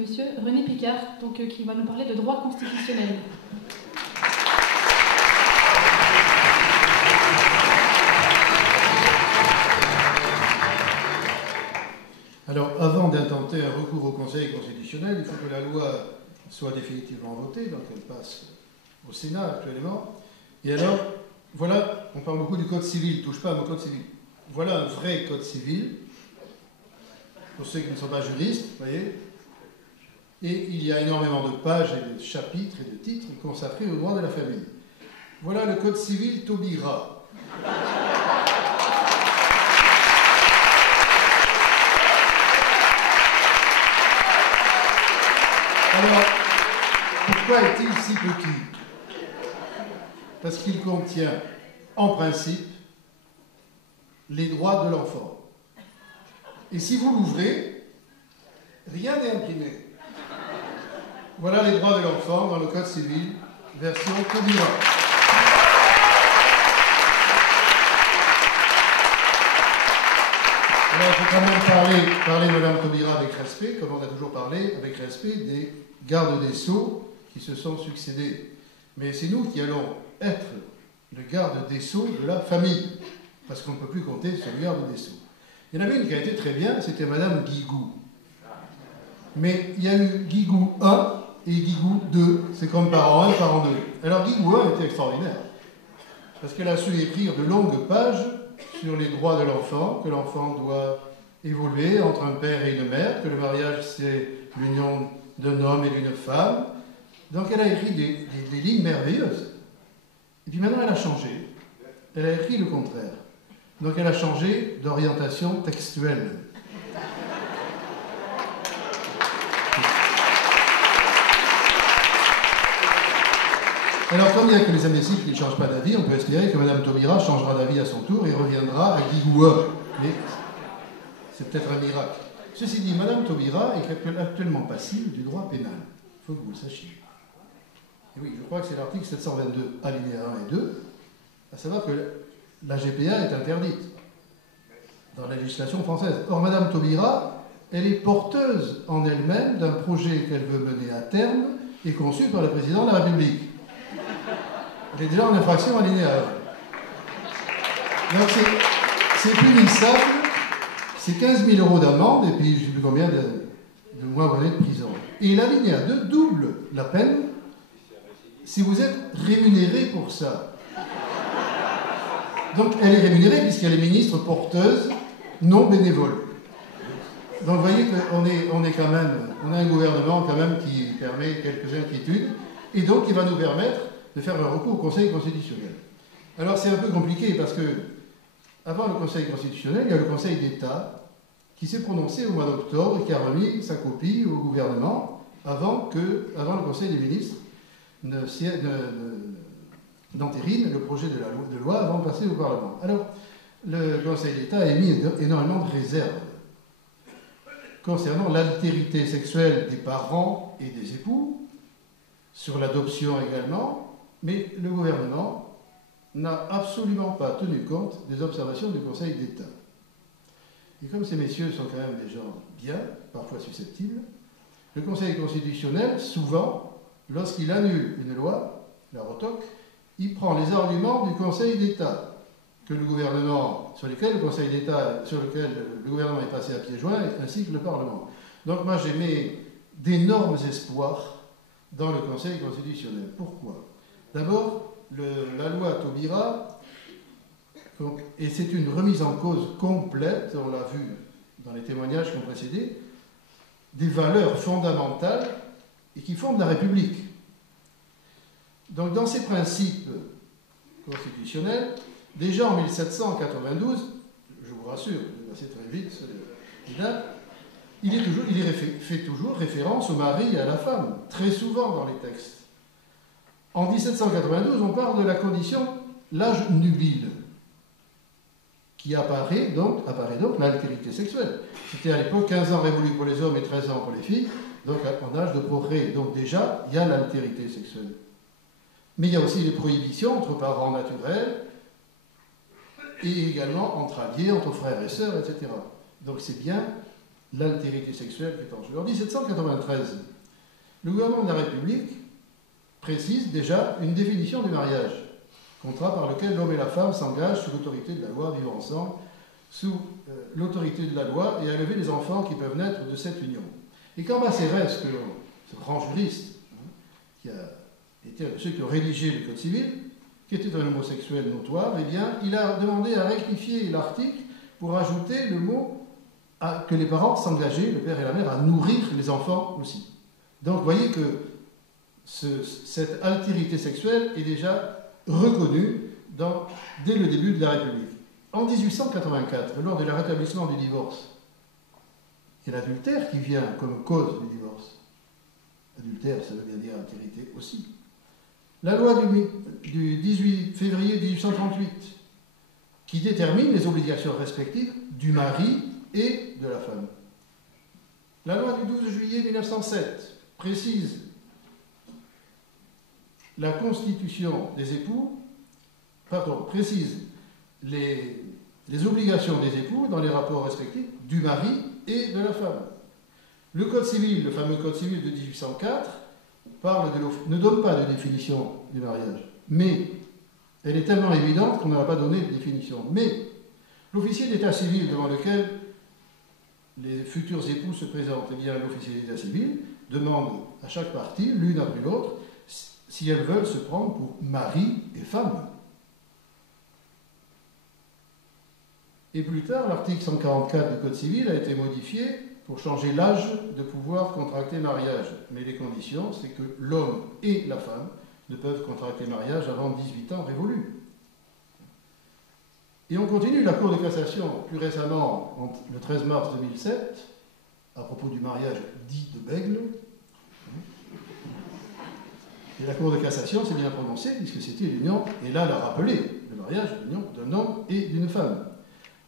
monsieur René Picard, qui va nous parler de droit constitutionnel. Alors, avant d'intenter un recours au Conseil constitutionnel, il faut que la loi soit définitivement votée, donc elle passe au Sénat actuellement. Et alors, voilà, on parle beaucoup du Code civil, touche pas à mon Code civil. Voilà un vrai Code civil, pour ceux qui ne sont pas juristes, vous voyez. Et il y a énormément de pages et de chapitres et de titres consacrés au droit de la famille. Voilà le Code civil Taubira. Alors, pourquoi est-il si petit? Parce qu'il contient, en principe, les droits de l'enfant. Et si vous l'ouvrez, rien n'est imprimé. Voilà les droits de l'enfant dans le Code civil, version Taubira. Alors, il faut quand même parler de Mme Taubira avec respect, comme on a toujours parlé, avec respect des gardes des Sceaux qui se sont succédés. Mais c'est nous qui allons être le garde des Sceaux de la famille, parce qu'on ne peut plus compter sur le garde des Sceaux. Il y en avait une qui a été très bien, c'était Mme Guigou. Mais il y a eu Guigou 1 et Guigou 2, c'est comme parent 1 et parent 2. Alors Guigou 1 était extraordinaire, parce qu'elle a su écrire de longues pages sur les droits de l'enfant, que l'enfant doit évoluer entre un père et une mère, que le mariage c'est l'union d'un homme et d'une femme. Donc elle a écrit des lignes merveilleuses. Et puis maintenant elle a changé. Elle a écrit le contraire. Donc elle a changé d'orientation textuelle. Alors, comme il n'y a que les imbéciles qui ne changent pas d'avis, on peut espérer que Mme Taubira changera d'avis à son tour et reviendra à Guigou 1. Mais c'est peut-être un miracle. Ceci dit, Mme Taubira est actuellement passible du droit pénal. Il faut que vous le sachiez. Et oui, je crois que c'est l'article 722, alinéa 1 et 2, à savoir que la GPA est interdite dans la législation française. Or, Mme Taubira, elle est porteuse en elle-même d'un projet qu'elle veut mener à terme et conçu par le président de la République. Elle est déjà en infraction alinéa 1. Donc c'est punissable, c'est 15 000 € d'amende et puis je ne sais plus combien de mois ou années de prison. Et l'alinéa 2 double la peine si vous êtes rémunéré pour ça. Donc elle est rémunérée puisqu'elle est ministre porteuse non bénévole. Donc vous voyez qu'on est quand même, on a un gouvernement quand même qui permet quelques inquiétudes et donc qui va nous permettre de faire un recours au Conseil constitutionnel. Alors c'est un peu compliqué parce que avant le Conseil constitutionnel, il y a le Conseil d'État qui s'est prononcé au mois d'octobre et qui a remis sa copie au gouvernement avant le Conseil des ministres n'entérine le projet de loi avant de passer au Parlement. Alors, le Conseil d'État a émis énormément de réserves concernant l'altérité sexuelle des parents et des époux, sur l'adoption également, mais le gouvernement n'a absolument pas tenu compte des observations du Conseil d'État. Et comme ces messieurs sont quand même des gens bien, parfois susceptibles, le Conseil constitutionnel, souvent, lorsqu'il annule une loi, la retoque, il prend les arguments du Conseil d'État, sur lequel le gouvernement est passé à pieds joints, ainsi que le Parlement. Donc moi j'ai mis d'énormes espoirs dans le Conseil constitutionnel. Pourquoi? D'abord, la loi Taubira, et c'est une remise en cause complète, on l'a vu dans les témoignages qui ont précédé, des valeurs fondamentales et qui fondent la République. Donc dans ces principes constitutionnels, déjà en 1792, je vous rassure, c'est très vite, il fait toujours référence au mari et à la femme, très souvent dans les textes. En 1792, on parle de la condition l'âge nubile, qui apparaît donc l'altérité sexuelle. C'était à l'époque 15 ans révolus pour les hommes et 13 ans pour les filles, donc en âge de procréer. Donc déjà, il y a l'altérité sexuelle. Mais il y a aussi les prohibitions entre parents naturels et également entre alliés, entre frères et sœurs, etc. Donc c'est bien l'altérité sexuelle qui est en jeu. En 1793, le gouvernement de la République précise déjà une définition du mariage, contrat par lequel l'homme et la femme s'engagent sous l'autorité de la loi, vivre ensemble, sous l'autorité de la loi et à élever les enfants qui peuvent naître de cette union. Et quand Macérès, ce grand juriste, qui a été un de ceux qui ont rédigé le Code civil, qui était un homosexuel notoire, eh bien, il a demandé à rectifier l'article pour ajouter le mot que les parents s'engageaient, le père et la mère, à nourrir les enfants aussi. Donc, vous voyez que cette altérité sexuelle est déjà reconnue dès le début de la République. En 1884, lors de le rétablissement du divorce, il y a l'adultère qui vient comme cause du divorce. Adultère, ça veut bien dire altérité aussi. La loi du 18 février 1838, qui détermine les obligations respectives du mari et de la femme. La loi du 12 juillet 1907 précise la constitution des époux, précise les obligations des époux dans les rapports respectifs du mari et de la femme. Le Code civil, le fameux Code civil de 1804, ne donne pas de définition du mariage, mais elle est tellement évidente qu'on n'a pas donné de définition. Mais l'officier d'état civil devant lequel les futurs époux se présentent, eh bien l'officier d'état civil demande à chaque partie, l'une après l'autre, si elles veulent se prendre pour mari et femme. Et plus tard, l'article 144 du Code civil a été modifié pour changer l'âge de pouvoir contracter mariage. Mais les conditions, c'est que l'homme et la femme ne peuvent contracter mariage avant 18 ans révolus. Et on continue, la Cour de cassation, plus récemment, le 13 mars 2007, à propos du mariage dit de Bègle. Et la Cour de cassation s'est bien prononcée, puisque c'était l'union, et là, elle a rappelé le mariage, l'union d'un homme et d'une femme.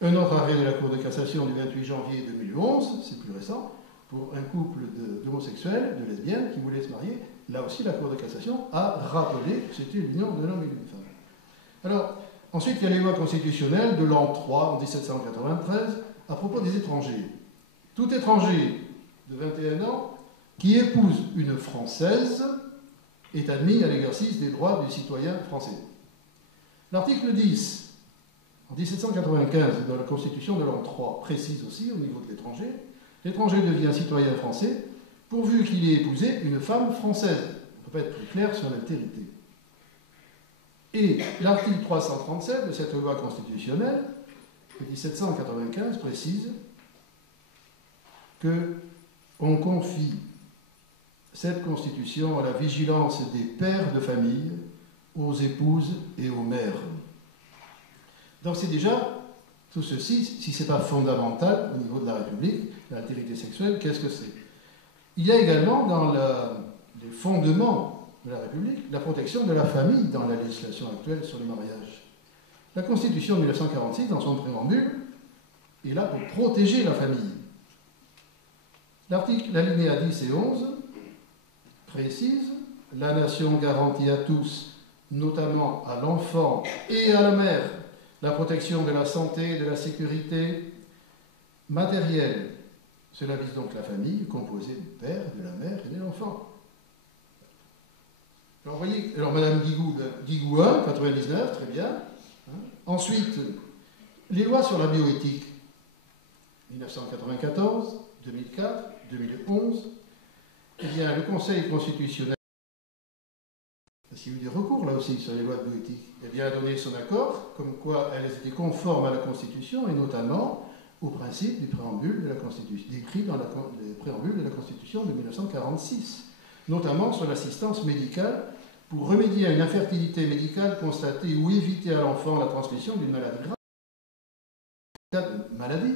Un autre arrêt de la Cour de cassation du 28 janvier 2011, c'est plus récent, pour un couple d'homosexuels, de lesbiennes, qui voulaient se marier. Là aussi, la Cour de cassation a rappelé que c'était l'union d'un homme et d'une femme. Alors, ensuite, il y a les lois constitutionnelles de l'an 3, en 1793, à propos des étrangers. Tout étranger de 21 ans qui épouse une Française est admis à l'exercice des droits du citoyen français. L'article 10, en 1795, dans la Constitution de l'an 3, précise aussi, au niveau de l'étranger, l'étranger devient citoyen français pourvu qu'il ait épousé une femme française. On ne peut pas être plus clair sur l'altérité. Et l'article 337 de cette loi constitutionnelle, de 1795, précise qu'on confie cette constitution à la vigilance des pères de famille, aux épouses et aux mères. Donc c'est déjà, tout ceci, si ce n'est pas fondamental au niveau de la République, l'altérité sexuelle, qu'est-ce que c'est? Il y a également dans les fondements de la République la protection de la famille dans la législation actuelle sur le mariage. La Constitution de 1946, dans son préambule, est là pour protéger la famille. L'alinéa 10 et 11 précise « La nation garantit à tous, notamment à l'enfant et à la mère, la protection de la santé et de la sécurité matérielle. » Cela vise donc la famille composée du père, de la mère et de l'enfant. Alors, vous voyez, Madame Guigou 1, 99, très bien. Ensuite, les lois sur la bioéthique, 1994, 2004, 2011. Eh bien, le Conseil constitutionnel, s'il y a eu des recours là aussi sur les lois de bioéthique, eh bien, a donné son accord, comme quoi elles étaient conformes à la Constitution et notamment au principe du préambule de la Constitution, décrit dans le préambule de la Constitution de 1946, notamment sur l'assistance médicale pour remédier à une infertilité médicale constatée ou éviter à l'enfant la transmission d'une maladie grave. En cas de maladie,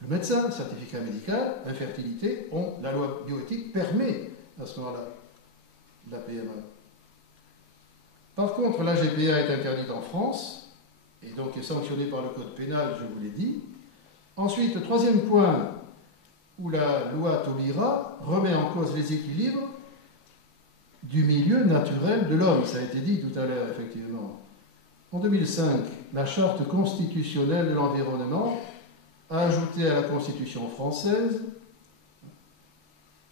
le médecin, certificat médical, infertilité, la loi bioéthique permet à ce moment-là la PMA. Par contre, la GPA est interdite en France, et donc est sanctionnée par le code pénal, je vous l'ai dit. Ensuite, le troisième point, où la loi Taubira remet en cause les équilibres du milieu naturel de l'homme. Ça a été dit tout à l'heure, effectivement. En 2005, la Charte constitutionnelle de l'environnement à ajouter à la Constitution française,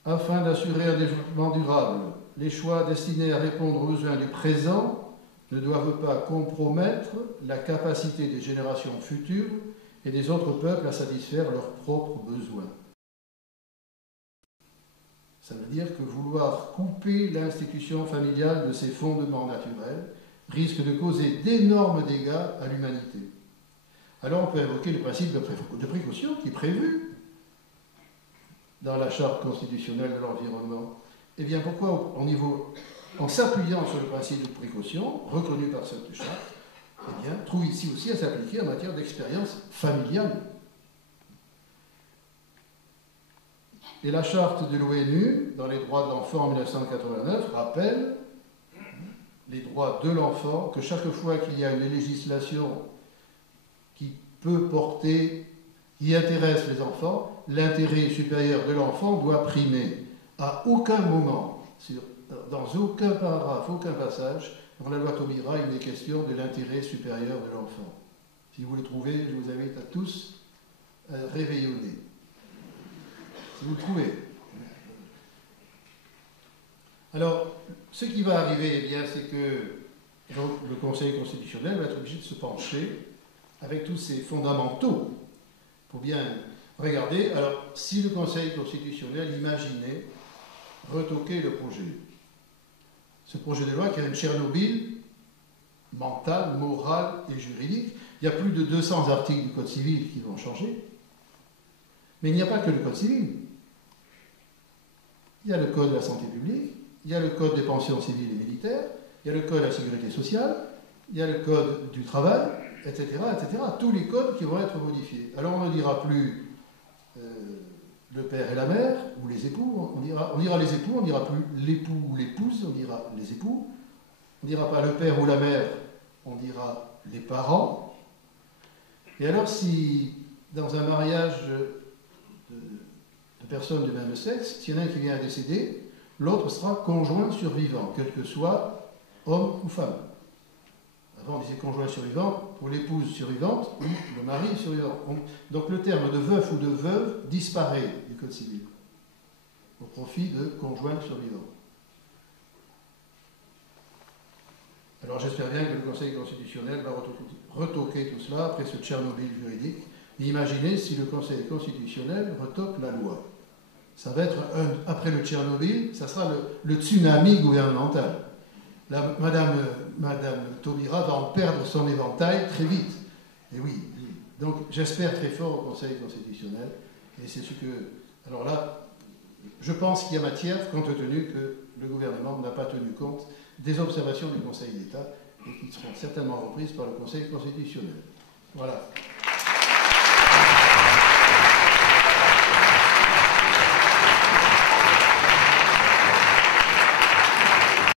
afin d'assurer un développement durable, les choix destinés à répondre aux besoins du présent ne doivent pas compromettre la capacité des générations futures et des autres peuples à satisfaire leurs propres besoins. Ça veut dire que vouloir couper l'institution familiale de ses fondements naturels risque de causer d'énormes dégâts à l'humanité. Alors on peut évoquer le principe de précaution qui est prévu dans la Charte constitutionnelle de l'environnement. Eh bien, pourquoi, en s'appuyant sur le principe de précaution, reconnu par cette Charte, eh bien, trouve ici aussi à s'appliquer en matière d'expérience familiale. Et la Charte de l'ONU, dans les droits de l'enfant en 1989, rappelle les droits de l'enfant, que chaque fois qu'il y a une législation qui peut porter, qui intéresse les enfants, l'intérêt supérieur de l'enfant doit primer. À aucun moment, dans aucun paragraphe, aucun passage, dans la loi Taubira, il n'est question de l'intérêt supérieur de l'enfant. Si vous le trouvez, je vous invite à tous à réveillonner. Si vous le trouvez. Alors, ce qui va arriver, eh bien, c'est que le Conseil constitutionnel va être obligé de se pencher avec tous ces fondamentaux pour bien regarder. Alors, si le Conseil constitutionnel imaginait retoquer le projet, ce projet de loi qui a une Tchernobyl mentale, morale et juridique, il y a plus de 200 articles du Code civil qui vont changer. Mais il n'y a pas que le Code civil. Il y a le Code de la santé publique, il y a le Code des pensions civiles et militaires, il y a le Code de la sécurité sociale, il y a le Code du travail, etc., etc. Tous les codes qui vont être modifiés. Alors on ne dira plus le père et la mère, ou les époux, on dira les époux, on ne dira plus l'époux ou l'épouse, on dira les époux. On ne dira pas le père ou la mère, on dira les parents. Et alors si, dans un mariage de personnes du même sexe, s'il y en a un qui vient à décéder, l'autre sera conjoint survivant, quel que soit homme ou femme. Avant, on disait conjoint survivant pour l'épouse survivante ou le mari survivant. Donc le terme de veuf ou de veuve disparaît du Code civil au profit de conjoint survivant. Alors j'espère bien que le Conseil constitutionnel va retoquer tout cela après ce Tchernobyl juridique. Et imaginez si le Conseil constitutionnel retoque la loi. Ça va être, après le Tchernobyl, ça sera le tsunami gouvernemental. Madame Taubira va en perdre son éventail très vite. Et oui, donc j'espère très fort au Conseil constitutionnel. Et c'est ce que... Alors là, je pense qu'il y a matière, compte tenu que le gouvernement n'a pas tenu compte des observations du Conseil d'État et qui seront certainement reprises par le Conseil constitutionnel. Voilà.